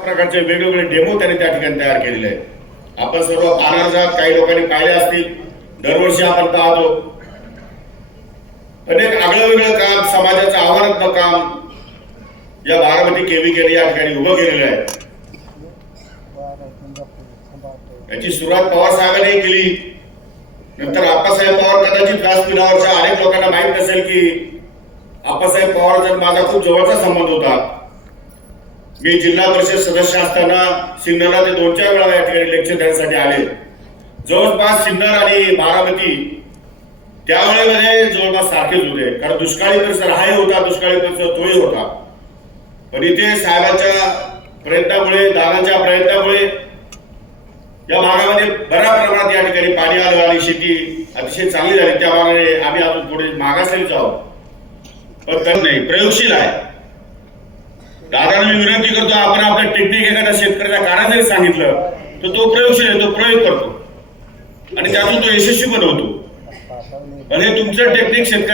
प्रकारचे वेगवेगळे डेमो त्यांनी त्या ठिकाणी तयार केलेले आहेत. आपण सर्व पाहणार काही लोकांनी पाहिले असतील, दरवर्षी आपण पाहतो. अनेक आगळं वेगळं काम, समाजाचं आव्हानात्मक काम या बारामती केविकेने या ठिकाणी उभं केलेलं आहे. याची सुरुवात पवार साहेबांनी केली. नंतर आप्पासाहेब पवार, कदाचित व्यासपीठावरच्या अनेक लोकांना माहित नसेल की आप्पासाहेब पवारचा माझा खूप जवळचा संबंध होता. मी जिल्हा परिषद सदस्य असताना सिन्नरला ते 2-4 वेळा या ठिकाणी लेक्चर देण्यासाठी आले. जवळपास सिन्नर आणि बारामती त्यावेळेमध्ये जवळपास सारखेच होते, कारण दुष्काळी परिसर हाही होता, दुष्काळी परिसर तोही होता. पण इथे साहेबांच्या प्रयत्नामुळे, दादांच्या प्रयत्नामुळे या भागामध्ये बऱ्या प्रमाणात या ठिकाणी पाणी आलं आणि शेती अतिशय चांगली झाली. त्या मानाने आम्ही अजून थोडे मागासलेच आहोत, पण तर नाही, प्रयोगशील आहे. दादांना मी विनंती करतो, आपण आपलं टेक्निक एखाद्या शेतकऱ्याच्या कानात जरी सांगितलं तर तो प्रयोगशील आहे, तो प्रयोग करतो आणि त्यातून तो यशस्वी बनवतो. पण हे तुमचं टेक्निक शेतकऱ्या